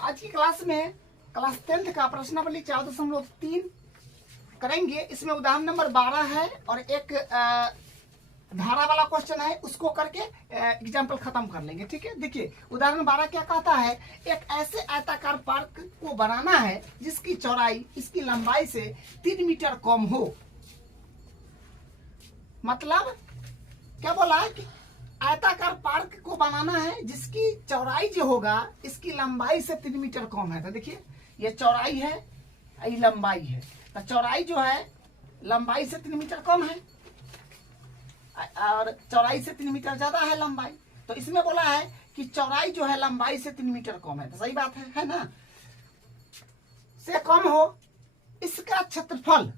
आज की क्लास में क्लास 10th का प्रश्नावली 4.3 करेंगे। इसमें उदाहरण नंबर 12 है और एक धारा वाला क्वेश्चन है, उसको करके एग्जाम्पल खत्म कर लेंगे। ठीक है, देखिए उदाहरण 12 क्या कहता है, एक ऐसे आयताकार पार्क को बनाना है जिसकी चौड़ाई इसकी लंबाई से 3 मीटर कम हो। मतलब क्या बोला है कि आयताकार पार्क को बनाना है जिसकी चौड़ाई जो होगा इसकी लंबाई से 3 मीटर कम है। तो देखिए ये चौड़ाई है, ये लंबाई है। तो चौड़ाई जो है लंबाई से 3 मीटर कम है और चौड़ाई से 3 मीटर ज्यादा है लंबाई। तो इसमें बोला है कि चौड़ाई जो है लंबाई से 3 मीटर कम है। तो सही बात है ना, से कम हो। इसका क्षेत्रफल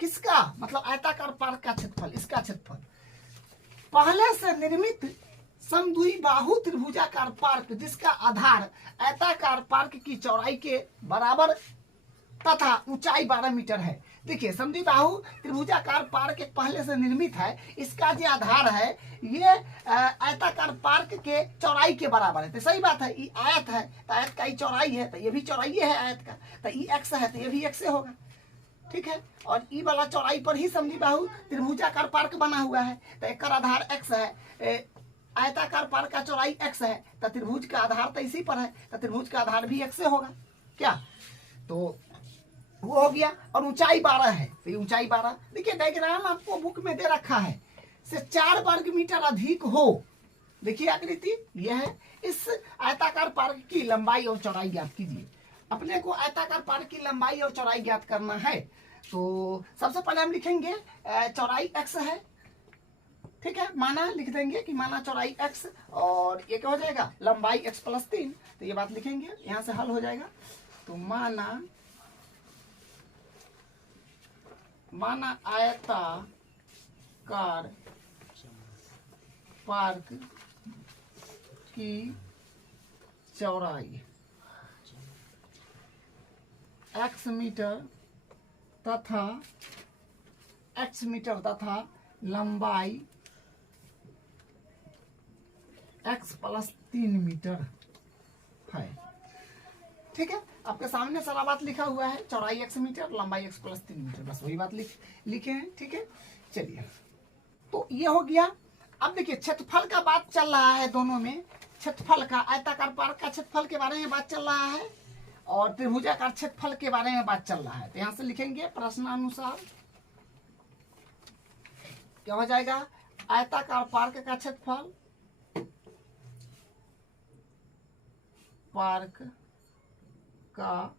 किसका, मतलब आयताकार पार्क का क्षेत्रफल, इसका क्षेत्रफल पहले से निर्मित समद्विबाहु त्रिभुजाकार पार्क जिसका आधार आयताकार पार्क की चौड़ाई के बराबर तथा ऊंचाई 12 मीटर है। देखिए समद्विबाहु त्रिभुजाकार पार्क एक पहले से निर्मित है, इसका जो आधार है ये आयताकार पार्क के चौड़ाई के बराबर है। तो सही बात है, ये आयत है तो आयत का ही चौड़ाई है, तो ये भी चौड़ाई है आयत का। तो ये x है तो ये भी x से होगा। ठीक है, और ई वाला चौड़ाई पर ही समद्विबाहु त्रिभुजाकार पार्क बना हुआ है। तो एक आधार x है, आयताकार पार्क का चौड़ाई x है, तो त्रिभुज का आधार तो इसी पर है, तो त्रिभुज का आधार भी x से होगा। क्या, तो वो हो गया। और ऊंचाई 12 है, तो ये ऊंचाई 12। देखिए डायग्राम आपको बुक में दे रखा है, से 4 वर्ग मीटर अधिक हो। देखिए आकृति यह है। इस आयताकार पार्क की लंबाई और चौड़ाई ज्ञात कीजिए। अपने को आयताकार पार्क की लंबाई और चौड़ाई ज्ञात करना है। तो सबसे पहले हम लिखेंगे चौड़ाई x है। ठीक है, माना लिख देंगे कि माना चौड़ाई x और ये क्या हो जाएगा लंबाई x + 3। तो ये बात लिखेंगे, यहां से हल हो जाएगा। तो माना आयताकार पार्क की चौड़ाई x मीटर तथा लंबाई x + 3 मीटर है। ठीक है, आपके सामने सारा बात लिखा हुआ है, चौड़ाई x मीटर लंबाई x + 3 मीटर, बस वही बात लिखे हैं। ठीक है, चलिए तो ये हो गया। अब देखिए क्षेत्रफल का बात चल रहा है, दोनों में क्षेत्रफल का, आयताकार पार्क का क्षेत्रफल के बारे में बात चल रहा है और त्रिभुजाकार क्षेत्रफल के बारे में बात चल रहा है। तो यहां से लिखेंगे प्रश्नानुसार क्या हो जाएगा, आयताकार पार्क का क्षेत्रफल, पार्क का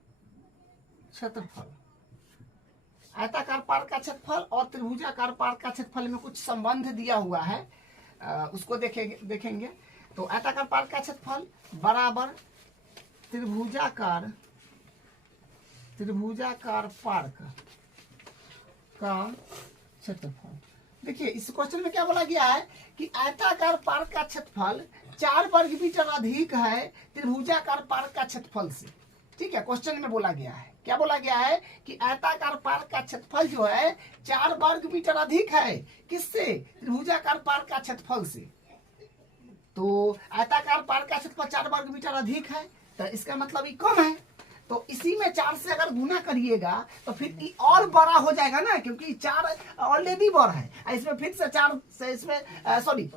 क्षेत्रफल, आयताकार पार्क का क्षेत्रफल और त्रिभुजाकार पार्क का क्षेत्रफल में कुछ संबंध दिया हुआ है, उसको देखेंगे। तो आयताकार पार्क का क्षेत्रफल बराबर त्रिभुजाकार पार्क का क्षेत्रफल। देखिए इस क्वेश्चन में क्या बोला गया है कि आयताकार पार्क का क्षेत्रफल 4 वर्ग मीटर अधिक है त्रिभुजाकार पार्क का क्षेत्रफल से। ठीक है, क्वेश्चन में बोला गया है, क्या बोला गया है कि आयताकार पार्क का क्षेत्रफल जो है 4 वर्ग मीटर अधिक है, किससे, त्रिभुजाकार पार्क का क्षेत्रफल से। तो आयताकार पार्क का क्षेत्रफल 4 वर्ग मीटर अधिक है, तो इसका मतलब ये कम है। तो इसी में 4 से अगर गुना करिएगा तो फिर ये और बड़ा हो जाएगा ना, क्योंकि 4 ऑलरेडी बड़ा है। इसमें फिर से 4 से इसमें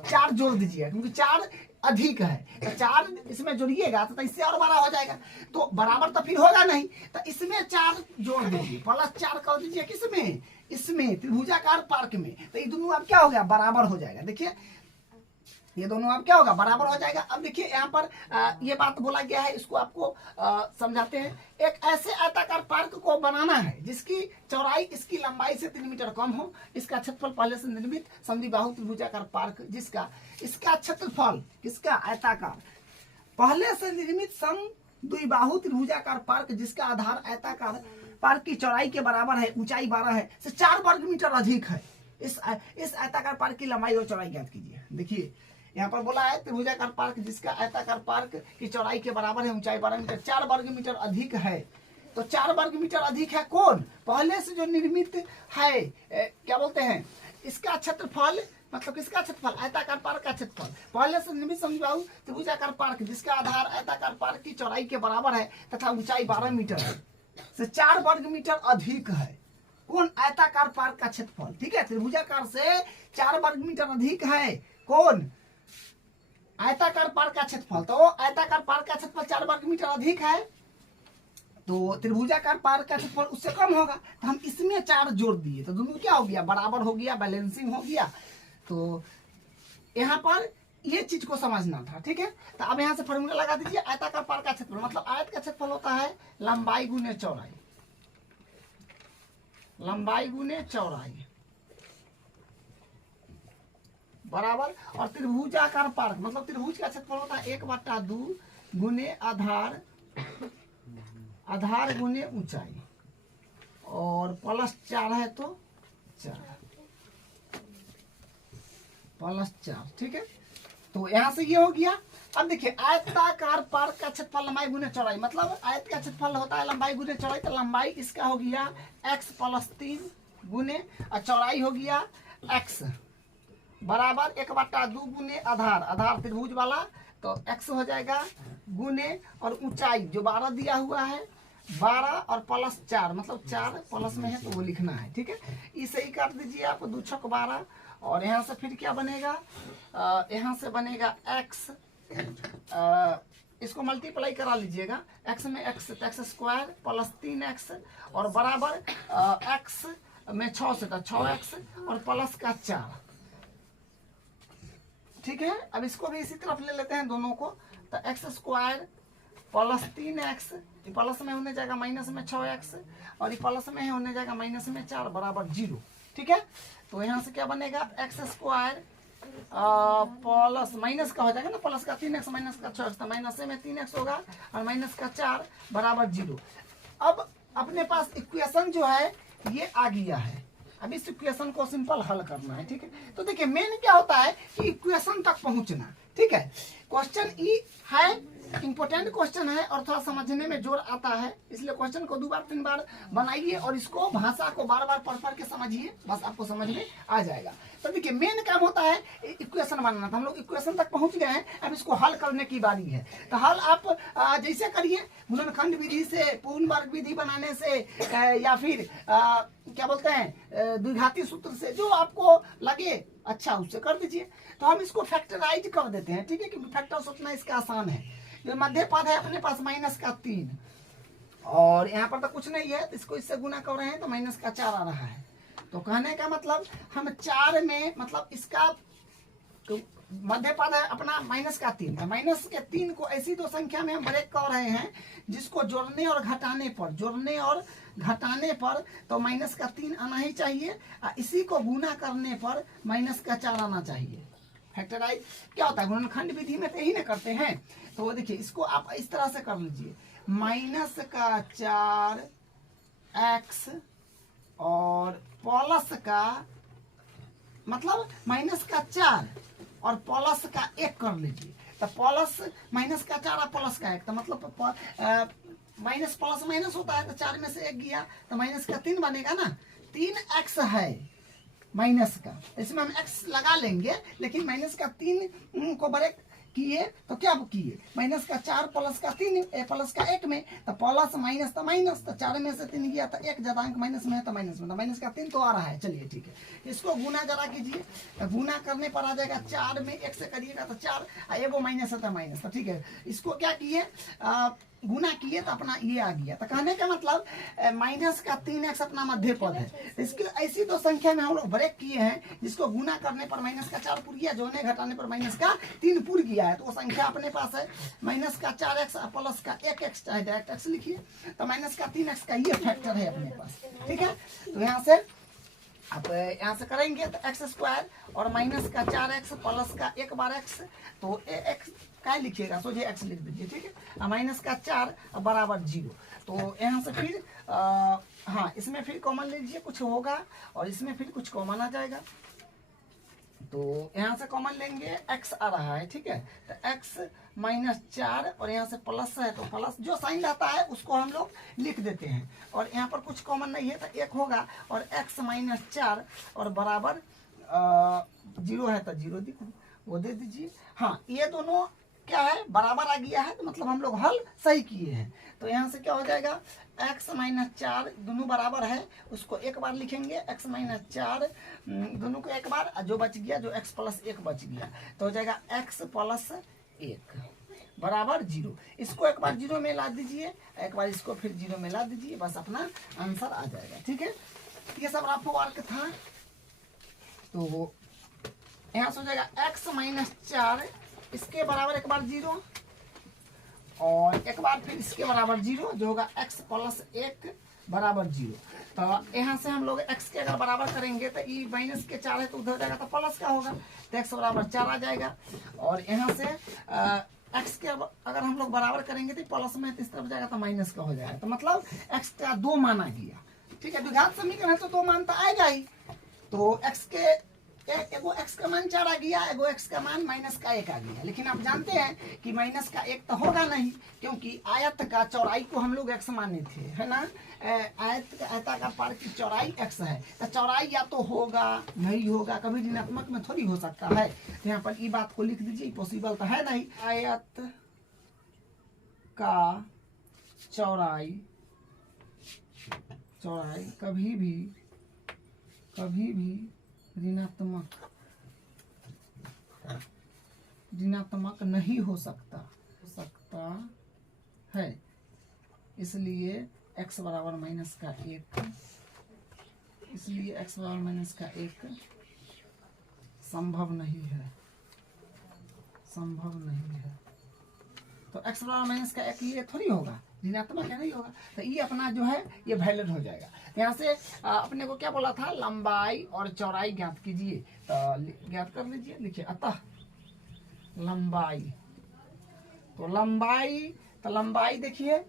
4 जोड़ दीजिए, क्योंकि 4 अधिक है, तो 4 इसमें जोड़िएगा तो इससे और बड़ा हो जाएगा। तो बराबर तो फिर होगा नहीं, तो इसमें 4 जोड़ दीजिए, +4 कर दीजिए किसमें, इसमें त्रिभुजाकार पार्क में। तो ये दोनों अब क्या हो गया, बराबर हो जाएगा। देखिए ये दोनों अब क्या होगा, बराबर हो जाएगा। अब देखिए यहाँ पर ये बात बोला गया है, इसको आपको समझाते हैं। एक ऐसे आयताकार पार्क को बनाना है जिसकी चौड़ाई इसकी लंबाई से 3 मीटर कम हो, इसका क्षेत्रफल पहले से निर्मित समद्विबाहु त्रिभुजाकार पार्क जिसका, इसका क्षेत्रफल किसका, आयताकार पहले से निर्मित समद्विबाहु त्रिभुजाकार पार्क जिसका आधार आयताकार पार्क की चौड़ाई के बराबर है, ऊंचाई 12 है, से 4 वर्ग मीटर अधिक है। इस आयताकार पार्क की लंबाई और चौड़ाई ज्ञात कीजिए। देखिए यहाँ पर बोला है त्रिभुजाकार पार्क जिसका आयताकार पार्क की चौड़ाई के बराबर है, ऊंचाई 12 मीटर, 4 वर्ग मीटर अधिक है। तो 4 वर्ग मीटर अधिक है कौन, पहले से जो निर्मित है, क्या बोलते हैं, इसका क्षेत्रफल मतलब किसका क्षेत्रफल, आयताकार पार्क का क्षेत्रफल। पहले से नियमित समझाऊ, त्रिभुजाकार पार्क जिसका आधार आयताकार पार्क की चौड़ाई के बराबर है तथा ऊंचाई 12 मीटर है से 4 वर्ग मीटर अधिक है। कौन, आयताकार पार्क का क्षेत्रफल, ठीक है, त्रिभुजाकार से 4 वर्ग मीटर अधिक है। कौन, आयताकार पार्क का क्षेत्रफल। तो आयताकार पार्क का क्षेत्रफल 4 वर्ग मीटर अधिक है, तो त्रिभुजाकार पार्क का क्षेत्रफल उससे कम होगा। तो हम इसमें 4 जोड़ दिए तो दोनों क्या हो गया, बराबर हो गया, बैलेंसिंग हो गया। तो यहाँ पर ये चीज को समझना था, ठीक है। तो अब यहाँ से फॉर्मूला लगा दीजिए, आयताकार पार्क का क्षेत्रफल मतलब आयत का क्षेत्रफल होता है लंबाई गुने चौड़ाई, लंबाई गुने चौड़ाई बराबर, और त्रिभुजाकार पार्क मतलब त्रिभुज का क्षेत्रफल होता है 1/2 गुने आधार, आधार गुने ऊंचाई, और +4 है तो 4 +4, ठीक है। तो यहां से ये हो गया। अब देखिए आयताकार पार्क का क्षेत्रफल लंबाई गुने चौड़ाई, मतलब आयत का क्षेत्रफल होता है लंबाई गुने चौड़ाई, तो लंबाई इसका हो गया x + 3 गुने, और चौड़ाई हो गया x बराबर 1/2 गुने आधार, आधार त्रिभुज वाला तो x हो जाएगा गुने, और ऊंचाई जो 12 दिया हुआ है 12 और +4 मतलब 4 प्लस में है तो वो लिखना है, ठीक है। इसे ही काट दीजिए आप, 2 × 12, और यहाँ से फिर क्या बनेगा, यहाँ से बनेगा x, इसको मल्टीप्लाई करा लीजिएगा, x में x तो x² + 3x, और बराबर x में 6 से तो 6x, और प्लस का 4, ठीक है। अब इसको भी इसी तरफ ले लेते हैं दोनों को, तो x² + 3x, प्लस में होने जाएगा माइनस में 6x, और ये प्लस में होने जाएगा माइनस में 4 बराबर 0, ठीक है। तो यहाँ से क्या बनेगा, x² प्लस माइनस का हो जाएगा ना, प्लस का 3x माइनस का 6x, तो माइनस में 3x होगा, और माइनस का 4 बराबर 0। अब अपने पास इक्वेशन जो है ये आ गया है, अब इस इक्वेशन को सिंपल हल करना है, ठीक है। तो देखिए मेन क्या होता है कि इक्वेशन तक पहुंचना, ठीक है। क्वेश्चन ई है, इंपॉर्टेंट क्वेश्चन है और थोड़ा समझने में जोर आता है, इसलिए क्वेश्चन को 2 बार 3 बार बनाइए और इसको भाषा को बार बार पढ़ के समझिए, बस आपको समझ में आ जाएगा। तो देखिए मेन काम होता है इक्वेशन बनाना, तो हम लोग इक्वेशन तक पहुंच गए हैं, अब इसको हल करने की बारी है। तो हल आप जैसे करिए, गुणनखंड विधि से, पूर्ण वर्ग विधि बनाने से, या फिर क्या बोलते हैं द्विघाती सूत्र से, जो आपको लगे अच्छा उससे कर दीजिए। तो हम इसको फैक्टराइज कर देते हैं, ठीक है, क्योंकि फैक्टर सोचना इसका आसान है। जो मध्य पद है अपने पास -3, और यहाँ पर तो कुछ नहीं है, इसको इससे गुना कर रहे हैं तो -4 आ रहा है। तो कहने का मतलब हम 4 में, मतलब इसका तो मध्य पद है अपना -3, -3 को ऐसी 2 संख्या में हम ब्रेक कर रहे हैं जिसको जोड़ने और घटाने पर, जोड़ने और घटाने पर तो -3 आना ही चाहिए, और इसी को गुना करने पर -4 आना चाहिए। फैक्टराइज क्या होता है, गुणनखंड विधि में तो यही ना करते हैं। तो वो देखिए इसको आप इस तरह से कर लीजिए, -4x और प्लस का मतलब -4 और प्लस का 1 कर लीजिए। तो प्लस -4 और प्लस का 1, तो मतलब माइनस प्लस माइनस होता है, तो 4 में से 1 गया तो -3 बनेगा ना। 3x है माइनस का, इसमें हम x लगा लेंगे, लेकिन -3 को ब्रेक किए तो क्या किए, -4 प्लस का 3 प्लस का 1 में, तो प्लस माइनस तो माइनस, तो 4 में से 3 गया तो 1 ज्यादा अंक माइनस में है तो माइनस में, तो -3 तो आ रहा है। चलिए ठीक है, इसको गुना जरा कीजिए, तो गुना करने पर आ जाएगा 4 में 1 से करिएगा तो 4, एगो माइनस है तो माइनस, तो ठीक है। इसको क्या किए, गुना किए तो अपना ये आ गया। तो कहने का मतलब -3x अपना मध्य पद है। इसके ऐसी 2 संख्या में हम लोग ब्रेक किए हैं जिसको गुना करने पर -4 पुर गया, जोड़ने घटाने पर -3 पुर गया है। तो वो संख्या अपने पास है -4x प्लस का 1x, चाहे डायरेक्ट x लिखिए, तो -3x का ये फैक्टर है अपने पास, ठीक है। तो यहाँ से आप यहाँ से करेंगे तो x² और -4x प्लस का 1 बार x, तो x क्या लिखिएगा, सोझे x लिख दीजिए, ठीक है। -4 बराबर 0। तो यहाँ से फिर हाँ, इसमें फिर कॉमन ले लीजिए, कुछ होगा, और इसमें फिर कुछ कॉमन आ जाएगा। तो यहाँ से कॉमन लेंगे, x आ रहा है, ठीक है। तो x -4 और यहाँ से प्लस है, तो प्लस जो साइन रहता है उसको हम लोग लिख देते हैं, और यहाँ पर कुछ कॉमन नहीं है तो 1 होगा, और x -4 और बराबर जीरो है तो जीरो वो दे दीजिए। हाँ, ये दोनों क्या है, बराबर आ गया है, तो मतलब हम लोग हल सही किए हैं। तो यहाँ से क्या हो जाएगा, x माइनस 4 दोनों बराबर है, उसको एक बार लिखेंगे, x माइनस 4 दोनों को एक बार, जो बच गया जो x प्लस 1 बच गया, तो हो जाएगा x प्लस 1 बराबर 0। इसको एक बार 0 में ला दीजिए, एक बार इसको फिर 0 में ला दीजिए, बस अपना आंसर आ जाएगा। ठीक है, ये सब रफो वर्क था। तो यहाँ से हो जाएगा x माइनस 4 इसके बराबर एक बार 0 और एक बार फिर इसके बराबर 0, जो होगा x प्लस 1 बराबर 0। तो यहाँ से हम लोग x के अगर बराबर करेंगे तो ई माइनस के 4 है तो उधर जाएगा तो प्लस का होगा, तो x बराबर 4 आ जाएगा। और यहाँ से x के अगर हम लोग बराबर करेंगे तो प्लस में इस तरफ जाएगा तो माइनस का हो जाएगा, तो मतलब x का 2 मान आ गया। ठीक है, द्विघात समीकरण है तो 2 मान तो आएगा ही। तो x के एगो x का मान 4 आ गया, एगो x का मान माइनस का 1 आ गया। लेकिन आप जानते हैं कि माइनस का 1 तो होगा नहीं, क्योंकि आयत का चौड़ाई को हम लोग x माने थे, है ना। आयताकार पार की चौड़ाई x है, तो चौड़ाई या तो होगा नहीं होगा, कभी ऋणात्मक में थोड़ी हो सकता है। तो यहाँ पर ये बात को लिख दीजिए, पॉसिबल तो है नहीं। आयत का चौड़ाई कभी भी ऋणात्मक नहीं हो सकता है, इसलिए x बराबर माइनस का 1, इसलिए x बराबर माइनस का 1 संभव नहीं है। तो x बराबर माइनस का 1 ये थोड़ी होगा, ऋणात्मक है, नहीं होगा। तो ये अपना जो है ये वैलिड हो जाएगा। यहाँ से अपने को क्या बोला था, लंबाई और चौड़ाई ज्ञात कीजिए, तो ज्ञात कर लीजिए। लिखिए अतः लंबाई, तो लंबाई देखिए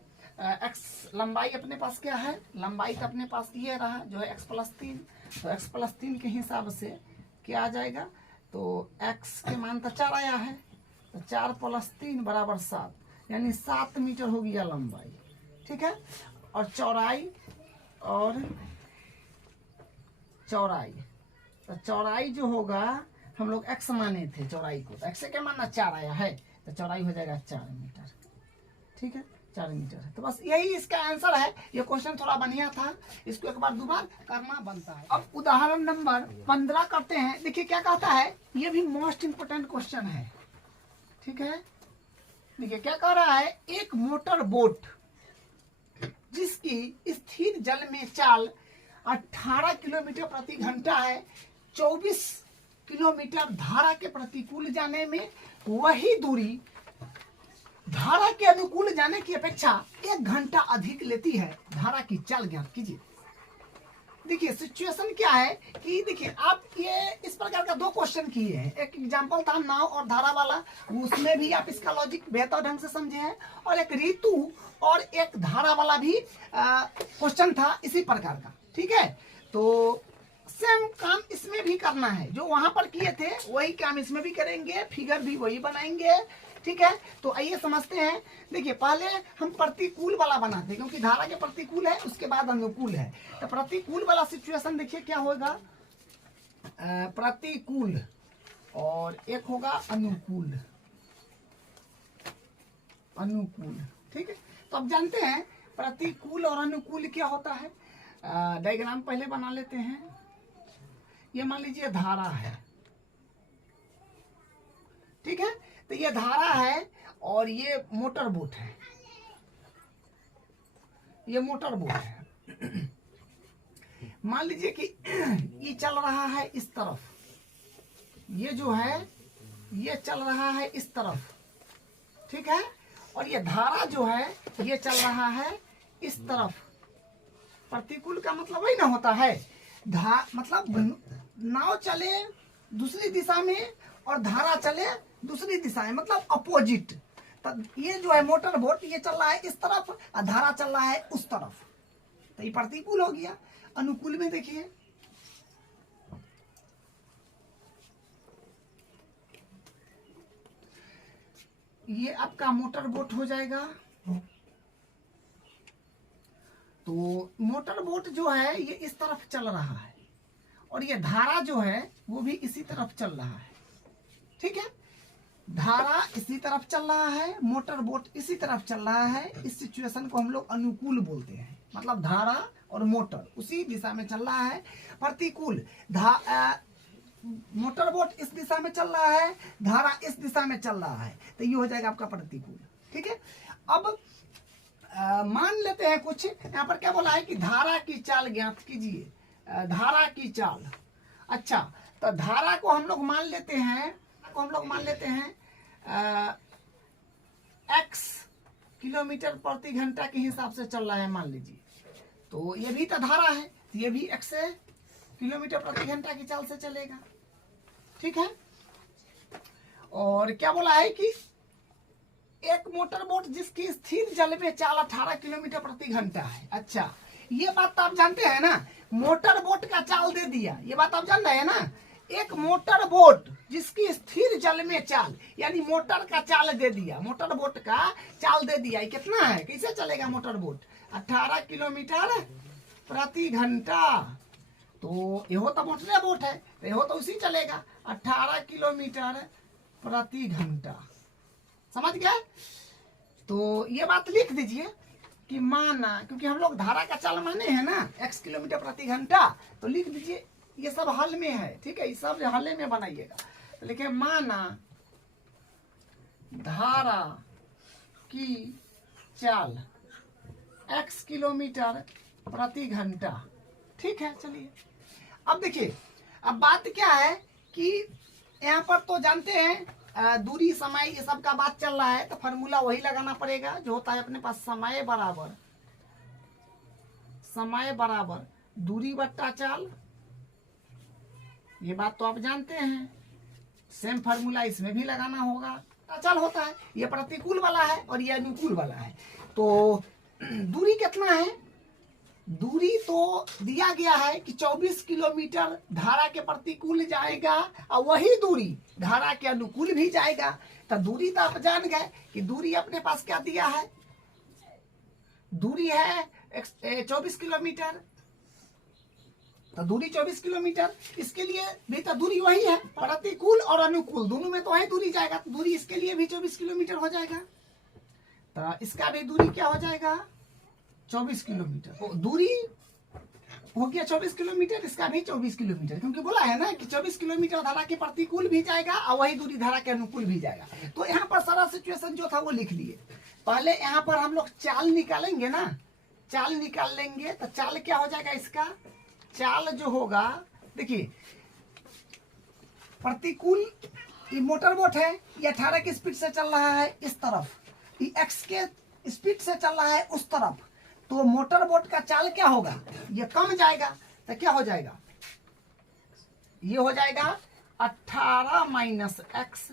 x लंबाई अपने पास क्या है, लंबाई तो अपने पास ये रहा जो है x प्लस 3। तो x प्लस 3 के हिसाब से क्या आ जाएगा, तो x के मान तो 4 आया है, तो 4 प्लस 3 बराबर 7, यानी 7 मीटर हो गया लंबाई। ठीक है, और चौड़ाई तो चौड़ाई जो होगा, हम लोग x माने थे चौड़ाई को, तो x क्या मानना 4 आया है, तो चौड़ाई हो जाएगा 4 मीटर। ठीक है, 4 मीटर है। तो बस यही इसका आंसर है। ये क्वेश्चन थोड़ा बढ़िया था, इसको एक बार दोबारा करना बनता है। अब उदाहरण नंबर 15 करते हैं। देखिए क्या कहता है, ये भी मोस्ट इंपोर्टेंट क्वेश्चन है। ठीक है, देखिए क्या कह रहा है, एक मोटर बोट जिसकी स्थिर जल में चाल 18 किलोमीटर प्रति घंटा है, 24 किलोमीटर धारा के प्रतिकूल जाने में वही दूरी धारा के अनुकूल जाने की अपेक्षा 1 घंटा अधिक लेती है, धारा की चाल ज्ञात कीजिए। देखिए सिचुएशन क्या है कि देखिए आप ये इस प्रकार का 2 क्वेश्चन किए हैं। एक एग्जांपल था नाव और धारा वाला, उसमें भी आप इसका लॉजिक बेहतर ढंग से समझे हैं, और एक ऋतु और एक धारा वाला भी क्वेश्चन था इसी प्रकार का। ठीक है, तो सेम काम इसमें भी करना है, जो वहां पर किए थे वही काम इसमें भी करेंगे, फिगर भी वही बनाएंगे। ठीक है, तो आइए समझते हैं। देखिए पहले हम प्रतिकूल वाला बनाते हैं, क्योंकि धारा के प्रतिकूल है उसके बाद अनुकूल है। तो प्रतिकूल वाला सिचुएशन देखिए क्या होगा, प्रतिकूल और एक होगा अनुकूल। ठीक है, तो अब जानते हैं प्रतिकूल और अनुकूल क्या होता है। डायग्राम पहले बना लेते हैं। ये मान लीजिए धारा है, ठीक है, तो ये धारा है और ये मोटर बोट है, ये मोटर बोट है। मान लीजिए कि ये चल रहा है इस तरफ, ये जो है ये चल रहा है इस तरफ, ठीक है, और ये धारा जो है ये चल रहा है इस तरफ। प्रतिकूल का मतलब वही ना होता है, मतलब नाव चले दूसरी दिशा में और धारा चले दूसरी दिशा में, मतलब अपोजिट। ये जो है मोटर बोट ये चल रहा है इस तरफ और धारा चल रहा है उस तरफ, तो ये प्रतिकूल हो गया। अनुकूल में देखिए ये आपका मोटर बोट हो जाएगा। तो मोटर बोट जो है ये इस तरफ चल रहा है और ये धारा जो है वो भी इसी तरफ चल रहा है, ठीक है। धारा इसी तरफ चल रहा है, मोटर बोट इसी तरफ चल रहा है। इस सिचुएशन को हम लोग अनुकूल बोलते हैं, मतलब धारा और मोटर उसी दिशा में चल रहा है। प्रतिकूल मोटर बोट इस दिशा में चल रहा है, धारा इस दिशा में चल रहा है, तो ये हो जाएगा आपका प्रतिकूल, ठीक है। अब मान लेते हैं कुछ, यहाँ पर क्या बोला है कि धारा की चाल ज्ञात कीजिए, धारा की चाल। अच्छा, तो धारा को हम लोग मान लेते हैं x किलोमीटर प्रति घंटा के हिसाब से चल रहा है, मान लीजिए। तो ये भी तो धारा है, ये भी x किलोमीटर प्रति घंटा की चाल से चलेगा, ठीक है। और क्या बोला है कि एक मोटर बोट जिसकी स्थिर जल में चाल 18 किलोमीटर प्रति घंटा है। अच्छा, ये बात तो आप जानते हैं ना, मोटर बोट का चाल दे दिया, ये बात आप जान रहे हैं ना। एक मोटर बोट जिसकी स्थिर जल में चाल, यानी मोटर का चाल दे दिया, मोटर बोट का चाल दे दिया। ये कितना है, कैसे चलेगा मोटर बोट? 18 किलोमीटर प्रति घंटा। तो ये हो तो मोटर बोट है, तो ये हो तो उसी चलेगा 18 किलोमीटर प्रति घंटा, समझ गए? तो ये बात लिख दीजिए कि माना, क्योंकि हम लोग धारा का चाल माने हैं ना x किलोमीटर प्रति घंटा, तो लिख दीजिए, ये सब हल में है, ठीक है, ये सब हल में बनाइएगा। तो लिखे माना धारा की चाल x किलोमीटर प्रति घंटा, ठीक है। चलिए अब देखिए, अब बात क्या है कि यहाँ पर तो जानते हैं दूरी समय ये सब का बात चल रहा है, तो फॉर्मूला वही लगाना पड़ेगा जो होता है अपने पास, समय बराबर दूरी बट्टा चाल। ये बात तो आप जानते हैं, सेम फार्मूला इसमें भी लगाना होगा। चाल होता है, ये प्रतिकूल वाला है और ये अनुकूल वाला है। तो दूरी कितना है? दूरी तो दिया गया है कि 24 किलोमीटर धारा के प्रतिकूल जाएगा और वही दूरी धारा के अनुकूल भी जाएगा। तो दूरी तो आप जान गए कि दूरी अपने पास क्या दिया है, दूरी है 24 किलोमीटर। तो दूरी 24 किलोमीटर, इसके लिए भी तो दूरी वही है, प्रतिकूल और अनुकूल दोनों में तो वही दूरी जाएगा। तो दूरी इसके लिए भी 24 किलोमीटर हो जाएगा, तो इसका भी दूरी क्या हो जाएगा, 24 किलोमीटर। दूरी हो गया 24 किलोमीटर, इसका भी 24 किलोमीटर, क्योंकि बोला है ना कि 24 किलोमीटर धारा के प्रतिकूल भी जाएगा और वही दूरी धारा के अनुकूल भी जाएगा। तो यहाँ पर सारा सिचुएशन जो था वो लिख लिए। पहले यहाँ पर हम लोग चाल निकालेंगे ना, चाल निकाल लेंगे। तो चाल क्या हो जाएगा इसका, चाल जो होगा, देखिए प्रतिकूल ये मोटर बोट है, ये 18 की स्पीड से चल रहा है इस तरफ, ये x के स्पीड से चल रहा है उस तरफ। तो मोटर बोट का चाल क्या होगा, ये कम जाएगा। तो क्या हो जाएगा, ये हो जाएगा 18 माइनस x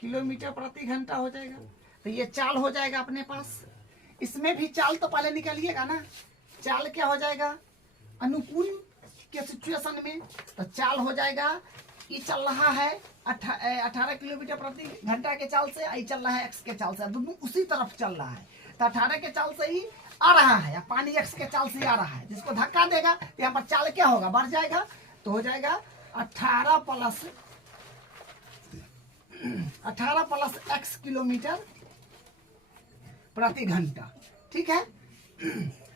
किलोमीटर प्रति घंटा हो जाएगा। तो ये चाल हो जाएगा अपने पास। इसमें भी चाल तो पहले निकालिएगा ना, चाल क्या हो जाएगा अनुकूल के सिचुएशन में। तो चाल हो जाएगा, ये चल रहा है 18 किलोमीटर प्रति घंटा के चाल से, ये चल रहा है x के चाल से, दोनों उसी तरफ चल रहा है। तो 18 के चाल से ही आ रहा है, या पानी x के चाल से आ रहा है, जिसको धक्का देगा तो यहाँ पर चाल क्या होगा, बढ़ जाएगा। तो हो जाएगा 18 प्लस x किलोमीटर प्रति घंटा, ठीक है।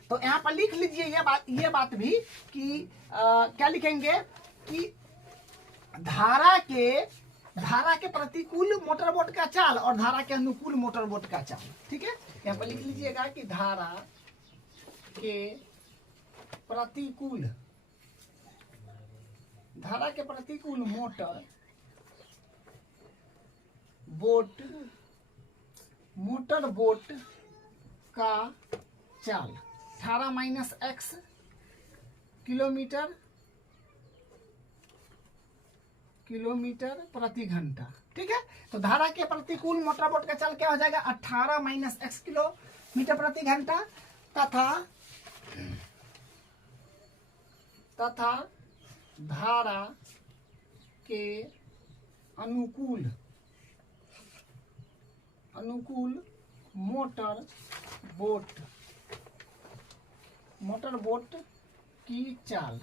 तो यहाँ पर लिख लीजिए ये बात भी कि क्या लिखेंगे कि धारा के प्रतिकूल मोटर बोट का चाल और धारा के अनुकूल मोटर बोट का चाल, ठीक है। यहाँ पर लिख लीजिएगा कि धारा के प्रतिकूल मोटर बोट का चाल 18 माइनस x किलोमीटर प्रति घंटा, ठीक है। तो धारा के प्रतिकूल मोटर बोट का चाल क्या हो जाएगा, 18 माइनस x किलोमीटर प्रति घंटा, तथा धारा के अनुकूल मोटर बोट की चाल,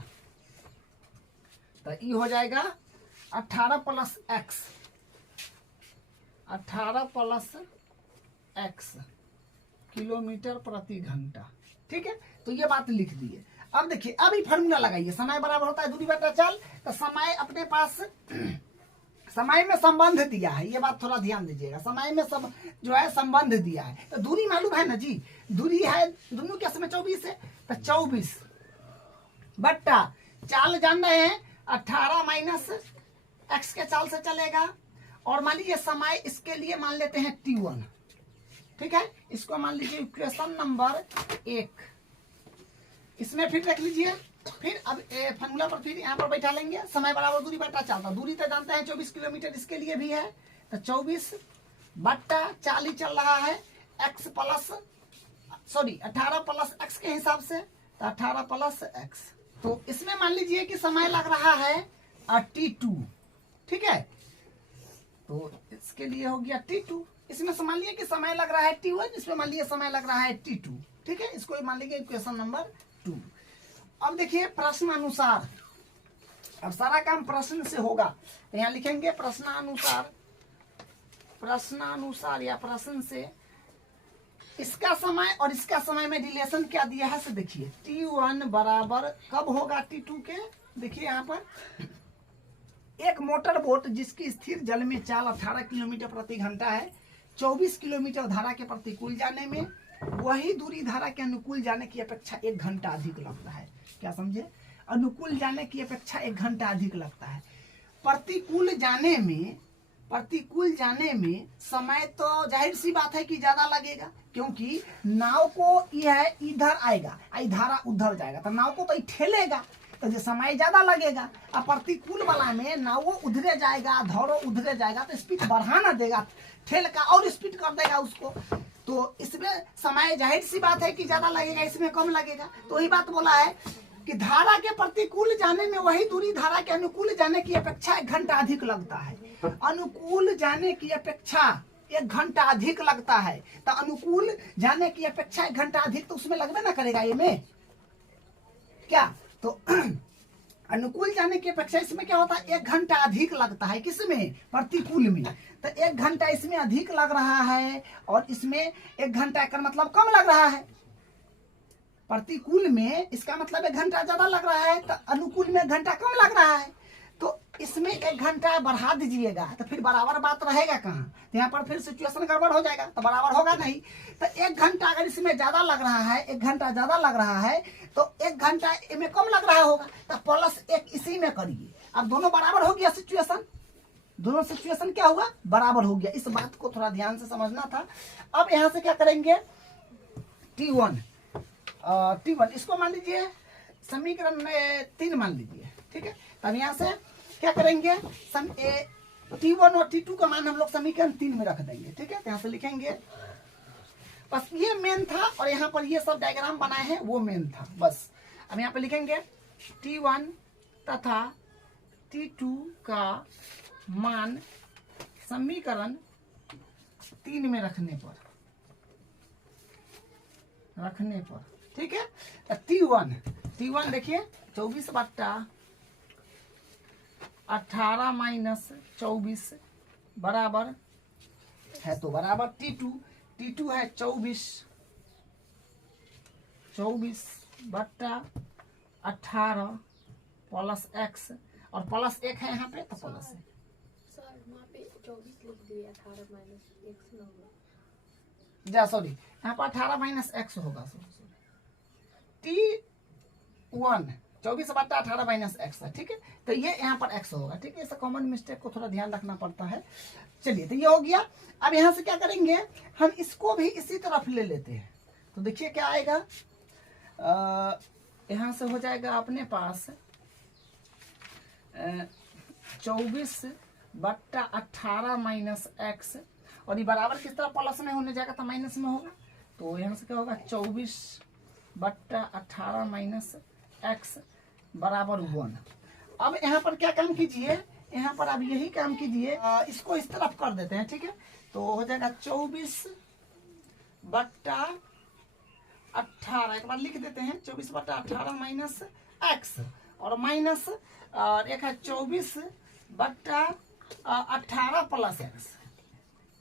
तो ये हो जाएगा 18 plus x, 18 plus x kilometre प्रति घंटा। ठीक है, तो ये बात लिख दिए। अब देखिए, अब ये फॉर्मूला लगाइए, समय बराबर होता है दूरी बटा चाल। तो समय अपने पास समय में संबंध दिया है, ये बात थोड़ा ध्यान दीजिएगा, समय में सब जो है संबंध दिया है। तो दूरी मालूम है ना जी, दूरी है दोनों के समय 24 है, तो 24 बट्टा चाल जान रहे हैं 18 माइनस एक्स के चाल से चलेगा। और मान लीजिए समय इसके लिए मान लेते हैं T1। ठीक है, इसको मान लीजिए इक्वेशन नंबर 1। इसमें फिर रख लीजिए, फिर अब फॉर्मूला पर फिर यहाँ पर बैठा लेंगे, समय बराबर दूरी बट्टा चाल। दूरी तो जानते हैं 24 किलोमीटर, इसके लिए भी है, तो 24 बट्टा चाल ही चल रहा है एक्स प्लस 18 प्लस एक्स के हिसाब से, तो 18 प्लस एक्स। तो इसमें मान लीजिए कि समय लग रहा है T2। ठीक है, तो इसके लिए हो गया T2। इसमें मान लीजिए कि समय लग रहा है T1, इसमें मान लीजिए समय लग रहा है T2। ठीक है, इसको मान लीजिए इक्वेशन नंबर 2। अब देखिए प्रश्न अनुसार, अब सारा काम प्रश्न से होगा, तो यहाँ लिखेंगे प्रश्नानुसार, प्रश्नानुसार या प्रश्न से इसका समय और इसका समय में रिलेशन क्या दिया है। से देखिए T1 बराबर कब होगा T2 के। देखिए यहाँ पर एक मोटर बोट जिसकी स्थिर जल में चाल 18 किलोमीटर प्रति घंटा है, 24 किलोमीटर धारा के प्रतिकूल जाने में, वही दूरी धारा के अनुकूल जाने की अपेक्षा 1 घंटा अधिक लगता है। क्या समझे, अनुकूल जाने की अपेक्षा 1 घंटा अधिक लगता है। प्रतिकूल जाने में समय तो जाहिर सी बात है कि ज्यादा लगेगा, क्योंकि नाव को यह इधर आएगा, धारा उधर जाएगा, तो नाव को तो ठेलेगा, तो जो समय ज्यादा लगेगा। और प्रतिकूल वाला में नाव उधरे जाएगा, धौरो उधरे जाएगा, तो स्पीड बढ़ाना देगा, ठेल का और स्पीड कर देगा उसको। तो इसमें समय जाहिर सी बात है कि ज्यादा लगेगा, इसमें कम लगेगा। तो वही बात बोला है कि धारा के प्रतिकूल जाने में वही दूरी धारा के अनुकूल जाने की अपेक्षा 1 घंटा अधिक लगता है। अनुकूल जाने की अपेक्षा 1 घंटा अधिक लगता है, तो अनुकूल जाने की अपेक्षा 1 घंटा अधिक तो उसमें लगबे ना करेगा ये में क्या। तो अनुकूल जाने की अपेक्षा इसमें क्या होता है, 1 घंटा अधिक लगता है, किसमें, प्रतिकूल में। तो 1 घंटा इसमें अधिक लग रहा है और इसमें 1 घंटा का मतलब कम लग रहा है। प्रतिकूल में इसका मतलब 1 घंटा ज्यादा लग रहा है, तो अनुकूल में 1 घंटा कम लग रहा है। तो इसमें 1 घंटा बढ़ा दीजिएगा, तो फिर बराबर बात रहेगा कहाँ। तो यहाँ पर फिर सिचुएशन गड़बड़ हो जाएगा, तो बराबर होगा नहीं। तो 1 घंटा अगर इसमें ज्यादा लग रहा है, 1 घंटा ज्यादा लग रहा है, तो 1 घंटा इनमें कम लग रहा होगा, तो +1 इसी में करिए। अब दोनों बराबर हो गया, सिचुएशन दोनों सिचुएशन क्या हुआ, बराबर हो गया। इस बात को थोड़ा ध्यान से समझना था। अब यहाँ से क्या करेंगे, T1 इसको मान लीजिए समीकरण में 3 मान लीजिए। ठीक है, तब यहाँ से क्या करेंगे, T1 और T2 का मान हम लोग समीकरण 3 में रख देंगे। ठीक है, यहाँ से लिखेंगे, बस ये मेन था और यहाँ पर ये सब डायग्राम बनाए हैं वो मेन था बस। अब यहाँ पे लिखेंगे T1 तथा T2 का मान समीकरण 3 में रखने पर ठीक है। T1 देखिए 24 बट्टा 18 माइनस 24 बराबर है, तो बराबर T2 है 24 बट्टा 18 प्लस एक्स, और +1 है यहाँ पे, तो प्लस है। सर वहाँ पे 24 लिख दिए, 18 माइनस एक्स ना होगा, सॉरी यहाँ पर 18 माइनस एक्स होगा। T1 24 बट्टा 18 माइनस एक्स है। ठीक है, तो ये यहाँ पर एक्स होगा। ठीक है, इस कॉमन मिस्टेक को थोड़ा ध्यान रखना पड़ता है। चलिए, तो ये हो गया। अब यहाँ से क्या करेंगे, हम इसको भी इसी तरफ ले लेते हैं। तो देखिए क्या आएगा, यहाँ से हो जाएगा अपने पास 24 बट्टा 18 माइनस एक्स, और ये बराबर किस तरह प्लस में होने जाएगा, तो माइनस में होगा। तो यहाँ से क्या होगा, 24 बट्टा 18 माइनस एक्स बराबर 1। अब यहाँ पर क्या काम कीजिए, यहाँ पर अब यही काम कीजिए, इसको इस तरफ कर देते हैं। ठीक है, तो हो जाएगा 24 बट्टा 18, एक बार लिख देते हैं, 24 बट्टा 18 माइनस एक्स और माइनस और एक है 24/18 प्लस एक्स,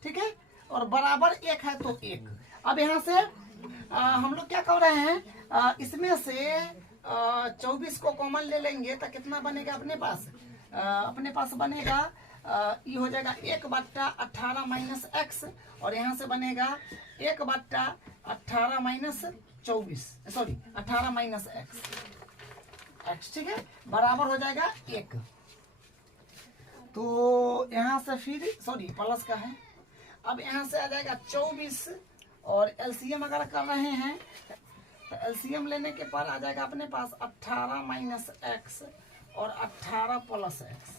ठीक है, और बराबर एक है तो एक। अब यहाँ से हम लोग क्या कर रहे हैं, इसमें से 24 को कॉमन ले लेंगे तो कितना बनेगा अपने पास, बनेगा ये हो जाएगा 1/18 माइनस एक्स, और यहाँ से बनेगा 1/18 माइनस 24, सॉरी 18 माइनस एक्स, ठीक है, बराबर हो जाएगा एक। तो यहाँ से फिर सॉरी प्लस का है, अब यहाँ से आ जाएगा 24 और एलसीएम अगर कर रहे हैं तो एलसीएम लेने के पर आ जाएगा अपने पास 18 माइनस एक्स और 18 प्लस एक्स,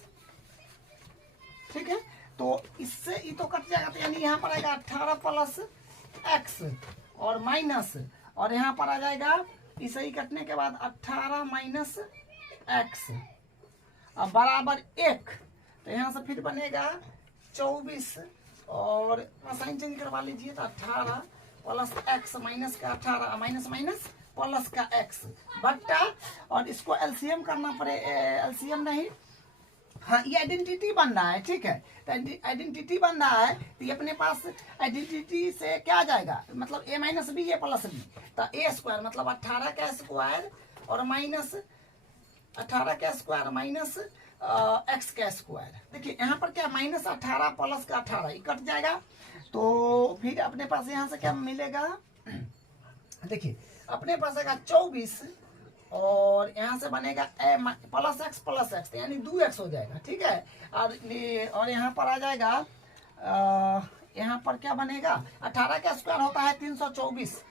ठीक है। तो इससे ये तो कट जाएगा, तो यानी यहाँ पर आएगा 18 प्लस एक्स और माइनस, और यहाँ पर आ जाएगा इसे ही कटने के बाद 18 माइनस एक्स अब बराबर एक। तो यहाँ से फिर बनेगा 24 और साइन चेंज करवा लीजिए, तो 18 प्लस एक्स माइनस का 18 माइनस माइनस प्लस का एक्स बट्टा, और इसको एलसीएम करना पड़े, एलसीएम नहीं, हाँ ये आइडेंटिटी बन रहा है, ठीक है, तो आइडेंटिटी बन रहा है, तो ये अपने पास आइडेंटिटी से क्या आ जाएगा, मतलब a minus B A plus B, तो ए स्क्वायर मतलब 18 का स्क्वायर और माइनस 18 का स्क्वायर माइनस एक्स का स्क्वायर। देखिए यहाँ पर क्या माइनस 18 प्लस का 18 ये कट जाएगा, तो फिर अपने पास यहाँ से क्या मिलेगा, देखिए अपने पास आएगा 24 और यहाँ से बनेगा प्लस एक्स यानी 2x हो जाएगा, ठीक है, और यहाँ पर आ जाएगा यहाँ पर क्या बनेगा, 18 का स्क्वायर होता है 324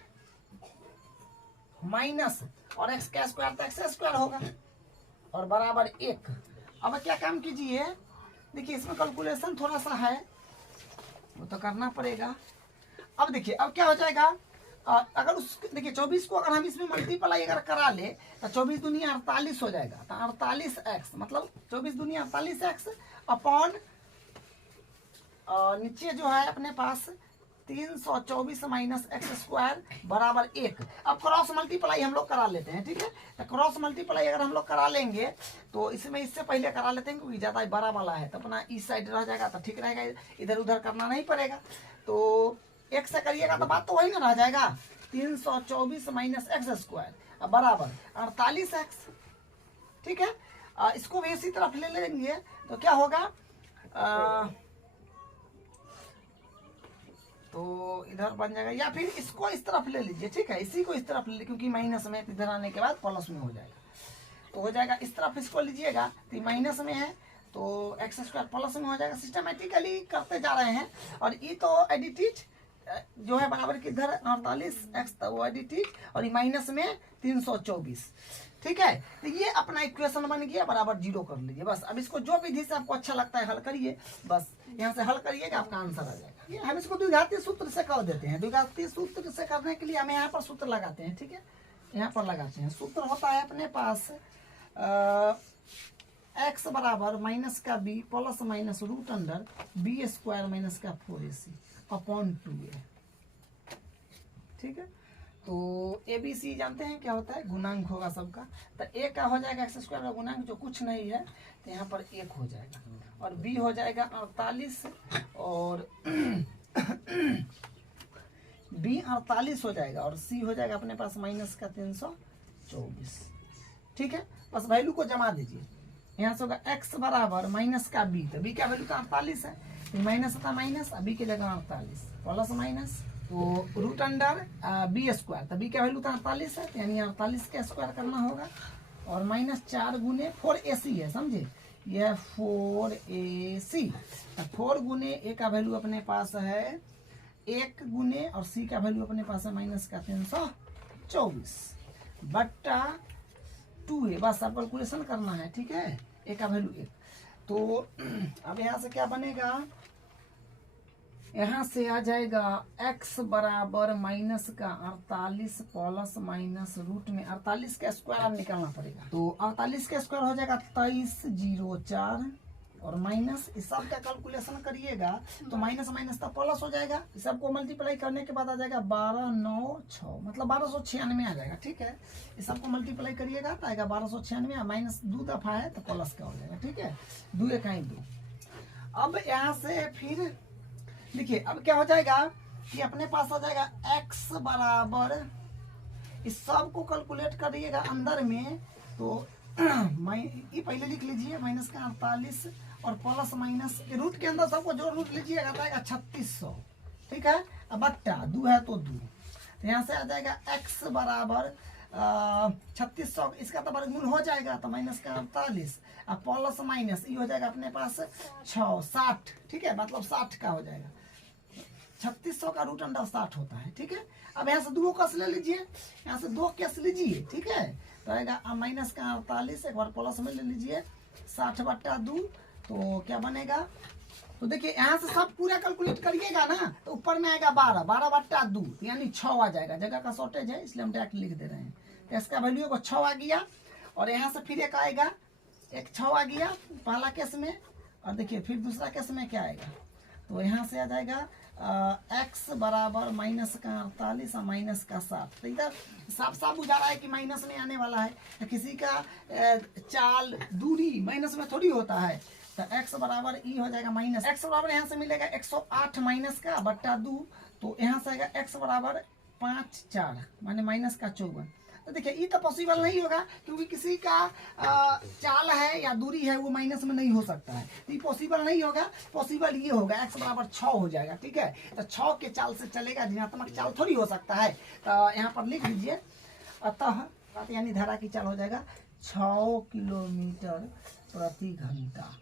माइनस और x का स्क्वायर तो x स्क्वायर होगा और बराबर एक। अब क्या काम कीजिए, देखिए इसमें कैलकुलेशन थोड़ा सा है वो तो करना पड़ेगा। अब देखिए अब क्या हो जाएगा, अगर उस देखिए 24 को अगर हम इसमें मल्टीप्लाई अगर करा ले तो 24 दूनी 48 हो जाएगा, तो 48x मतलब 24 दूनी 48x अपॉन नीचे जो है अपने पास 324 माइनस एक्स स्क्वायर बराबर एक। अब क्रॉस मल्टीप्लाई हम लोग करा लेते हैं, ठीक है, तो क्रॉस मल्टीप्लाई अगर हम लोग करा लेंगे तो इसमें इससे पहले करा लेते हैं क्योंकि ज़्यादा बड़ा वाला है, तो अपना इस साइड रह जाएगा तो ठीक रहेगा, इधर उधर करना नहीं पड़ेगा। तो एक से करिएगा तो बात तो वही ना रह जाएगा, 324 माइनस एक्स स्क्वायर बराबर 48x, ठीक है। इसको भी इसी तरफ ले लेंगे तो क्या होगा, तो इधर बन जाएगा, या फिर इसको इस तरफ ले लीजिए, ठीक है, इसी को इस तरफ ले लीजिए क्योंकि माइनस में इधर आने के बाद प्लस में हो जाएगा, तो हो जाएगा इस तरफ इसको लीजिएगा तो माइनस में है तो एक्स स्क्वायर प्लस में हो जाएगा। सिस्टमेटिकली करते जा रहे हैं, और ये तो एडिटिज जो है बराबर की इधर 48x था वो एडिटिज और ये माइनस में 324, ठीक है। तो ये अपना इक्वेशन बन गया, बराबर 0 कर लीजिए बस। अब इसको जो विधि से आपको अच्छा लगता है हल करिए, बस यहाँ से हल करिएगा आपका आंसर आ जाएगा। ये हम इसको द्विघातीय सूत्र से कर देते हैं, द्विघातीय सूत्र से करने के लिए हमें यहाँ पर सूत्र लगाते हैं, ठीक है, यहाँ पर लगाते हैं। सूत्र होता है अपने पास x बराबर माइनस का b plus minus root under B square minus का 4ac अपॉन 2a, ठीक है। तो ए बी सी जानते हैं क्या होता है, गुणांक होगा सबका, तो ए का हो जाएगा एक्स स्क्वायर का गुणांक जो कुछ नहीं है, तो यहाँ पर 1 हो जाएगा, और बी हो जाएगा 48 और बी 48 हो जाएगा, और सी हो जाएगा अपने पास माइनस का 324, ठीक है। बस वैल्यू को जमा दीजिए, यहाँ से होगा x बराबर माइनस का b, तो b का वैल्यू तो 48 है, माइनस था माइनस, बी की जगह 48 प्लस माइनस, तो रूट अंडर बी स्क्वायर, तो बी का वैल्यू था 48 है, यानी 48 का स्क्वायर करना होगा, और माइनस 4 गुने 4ac है, समझे, यह 4ac, 4 गुने a का वैल्यू अपने पास है 1 गुने, और c का वैल्यू अपने पास है माइनस का 324 बट्टा 2a, बस आप कैलकुलेशन करना है, ठीक है, a का वैल्यू 1। तो अब यहाँ से क्या बनेगा, यहाँ से आ जाएगा x बराबर माइनस का 48 प्लस माइनस रूट में 48 का स्क्वायर अब निकालना पड़ेगा, तो 48 का स्क्वायर हो जाएगा 2304 और माइनस, इस सब का कैलकुलेशन करिएगा तो माइनस माइनस का प्लस हो जाएगा। इस सबको मल्टीप्लाई करने के बाद आ जाएगा 12 9 6, मतलब 1296 आ जाएगा। ठीक है, इस सबको मल्टीप्लाई करिएगा तो आएगा 1296, माइनस 2 दफा है तो प्लस का हो जाएगा। ठीक है, 2 1 2। अब यहाँ से फिर देखिए अब क्या हो जाएगा कि अपने पास आ जाएगा x बराबर, इस सब को कैलकुलेट करिएगा अंदर में तो ये पहले लिख लीजिए माइनस का 48 और प्लस माइनस के रूट के अंदर सबको जोड़ रूट लीजिएगा तो आएगा 3600। ठीक है, अब बट्टा 2 है तो 2, तो यहाँ से आ जाएगा x बराबर 3600, इसका तो वर्गमूल हो जाएगा तो माइनस का 48 और प्लस माइनस ये हो जाएगा अपने पास 6 60। ठीक है, मतलब 60 का हो जाएगा, 3600 का रूट अंडर 60 होता है। ठीक है, अब यहाँ से 2 कस ले लीजिए, यहाँ से 2 कस लीजिए। ठीक है, तो आएगा माइनस का 48, एक बार प्लस में ले लीजिए 60 बट्टा 2, तो क्या बनेगा, तो देखिए यहाँ से सब पूरा कैलकुलेट करिएगा ना तो ऊपर में आएगा 12 12 बट्टा 2 यानी 6 आ जाएगा। जगह का शॉर्टेज है इसलिए हम डायरेक्ट लिख दे रहे हैं। तो इसका वैल्यू को 6 आ गया और यहाँ से फिर एक आएगा, एक 6 आ गया पहला केस में, और देखिए फिर दूसरा केस में क्या आएगा, तो यहाँ से आ जाएगा x बराबर माइनस का 48 और माइनस का 60। तो इधर साफ साफ बुझा रहा है कि माइनस में आने वाला है, तो किसी का चाल दूरी माइनस में थोड़ी होता है। तो x बराबर ई हो जाएगा माइनस, x बराबर यहाँ से मिलेगा 108 माइनस का बट्टा 2, तो यहाँ से आएगा x बराबर 5 4 माने माइनस का 54। तो देखिए ये तो पॉसिबल नहीं होगा क्योंकि किसी का चाल है या दूरी है वो माइनस में नहीं हो सकता है, तो ये पॉसिबल नहीं होगा। पॉसिबल ये होगा x बराबर 6 हो जाएगा। ठीक है, तो 6 के चाल से चलेगा, ऋणात्मक चाल थोड़ी हो सकता है। तो यहाँ पर लिख दीजिए, अतः यानी धारा की चाल हो जाएगा 6 किलोमीटर प्रति घंटा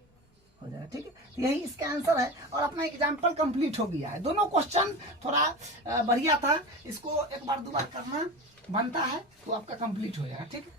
हो जाएगा। ठीक है, तो यही इसका आंसर है और अपना एग्जाम्पल कंप्लीट हो गया है। दोनों क्वेश्चन थोड़ा बढ़िया था, इसको एक बार 2 बार करना बनता है तो आपका कंप्लीट हो जाएगा। ठीक है।